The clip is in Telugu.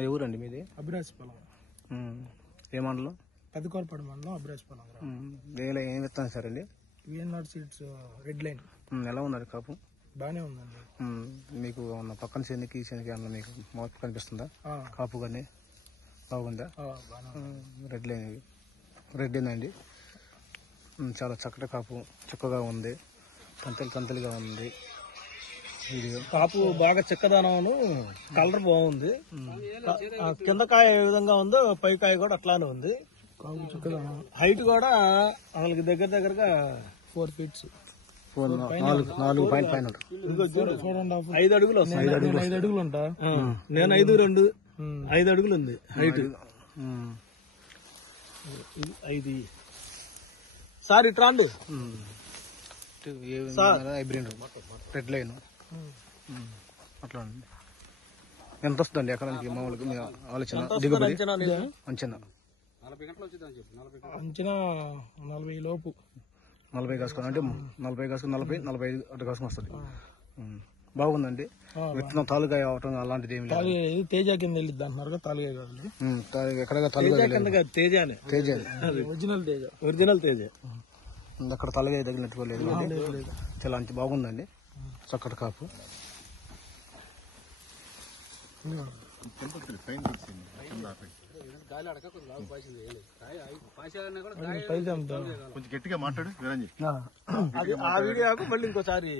ఎవరండి మీది? అభిరాసిపాలెం. ఏ మండలం? పెద్దకోరపాడు మండలం అభిరాసిపాలెం. వేల ఏం విత్తనం సార్ అండి? VNR seeds red line. ఎలా ఉన్నారు కాపు? బాగానే ఉందండి. మీకు ఉన్న పక్కన శనికి ఈ శనికి అన్న మీకు మార్పు కనిపిస్తుందా? కాపు కానీ బాగుందా? రెడ్ లైన్ రెడ్ అండి. చాలా చక్కటి కాపు, చక్కగా ఉంది, తంతలిగా ఉంది. కాపు బాగా చిక్కదనం, కలర్ బాగుంది. కింద కాయ ఏ విధంగా ఉందో పై కాయ కూడా అట్లానే ఉంది. హైట్ కూడా వాళ్ళకి దగ్గరగా 4 feet. 4 పైన చూడండి, 5 అడుగులు వస్తాయి. 5 అడుగులు ఉంటా. నేను 5'2", 5 అడుగులు ఉంది హైట్. 5 సార్ ఇట్రాండు హైబ్రిడ్ రెడ్ లైన్ అట్లా ఎంత వస్తుందండి ఎకరానికి మామూలుగా మీ ఆలోచన? దిగుబడి అంచనా 40 లోపు. 40 కాసుకొని అంటే 40 కాసుకొని 45 అటు కాసుకొని వస్తుంది. బాగుందండి. విత్తనం తాలుగాయ అవటం అలాంటిది ఏమి లేదు. తేజ కింద వెళ్ళిద్ది అంటున్నారు. తాలుగాయ కాదు, ఎక్కడ తేజ ఒరిజినల్ తేజ. అక్కడ తలగాయ తగిలినట్టుగా లేదు. చాలా అంత బాగుందండి, చక్కటి కాపు. కొంచెం గట్టిగా మాట్లాడు. ఆ వీడియో మళ్ళీ ఇంకోసారి